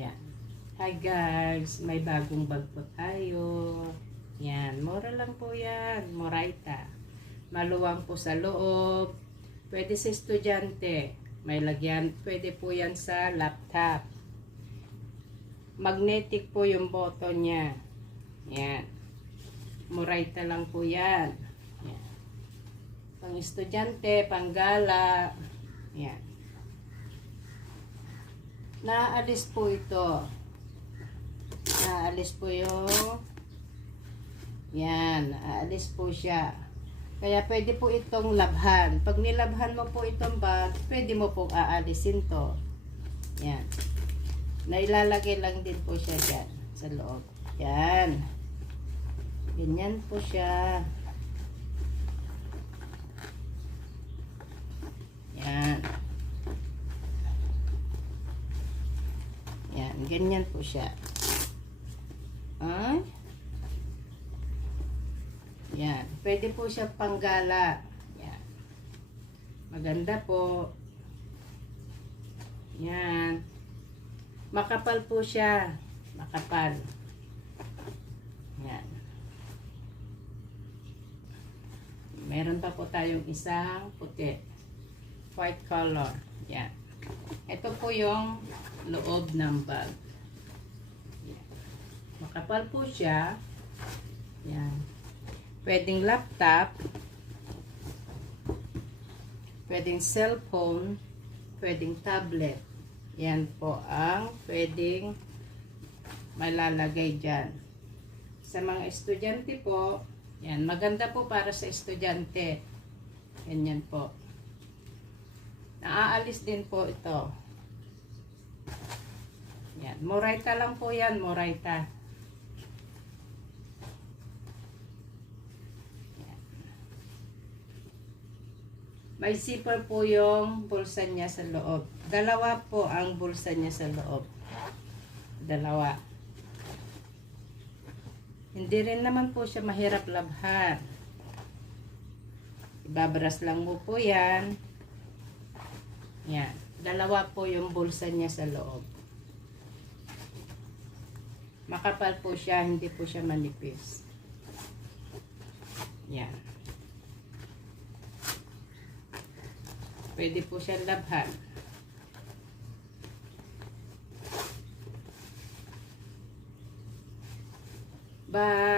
Yan. Hi guys, may bagong bag po tayo. Yan, mura lang po yan. Moraita. Maluwang po sa loob. Pwede sa estudyante. May lagyan. Pwede po yan sa laptop. Magnetic po yung button niya. Yan. Moraita lang po yan. Yan. Pang estudyante, pang gala. Yan. Naalis po ito. Naalis po yung yan. Naalis po siya. Kaya pwede po itong labhan. Pag nilabhan mo po itong bag, pwede mo pong aalisin to. Yan. Nailalagay lang din po siya dyan sa loob. Yan. Ganyan po siya. Yan. Yan. Ganyan po siya. Ay. Yan. Pwede po siya panggala. Yan. Maganda po. Yan. Makapal po siya. Makapal. Yan. Meron pa po tayong isang puti. White color. Yan. Ito po yung loob ng bag. Yan. Makapal po siya. Yan. Pwedeng laptop. Pwedeng cellphone. Pwedeng tablet. Yan po ang pwedeng malalagay dyan. Sa mga estudyante po, yan, maganda po para sa estudyante. Ganyan po. Naaalis din po ito. Yan, Moraita lang po yan, Moraita. Yan. May zipper po yung bulsa niya sa loob. Dalawa po ang bulsa niya sa loob. Dalawa. Hindi rin naman po siya mahirap labhan. Ibabras lang mo po yan. Yan. Dalawa po yung bulsa niya sa loob. Makapal po siya, hindi po siya manipis. Yan. Pwede po siya labhan. Bye!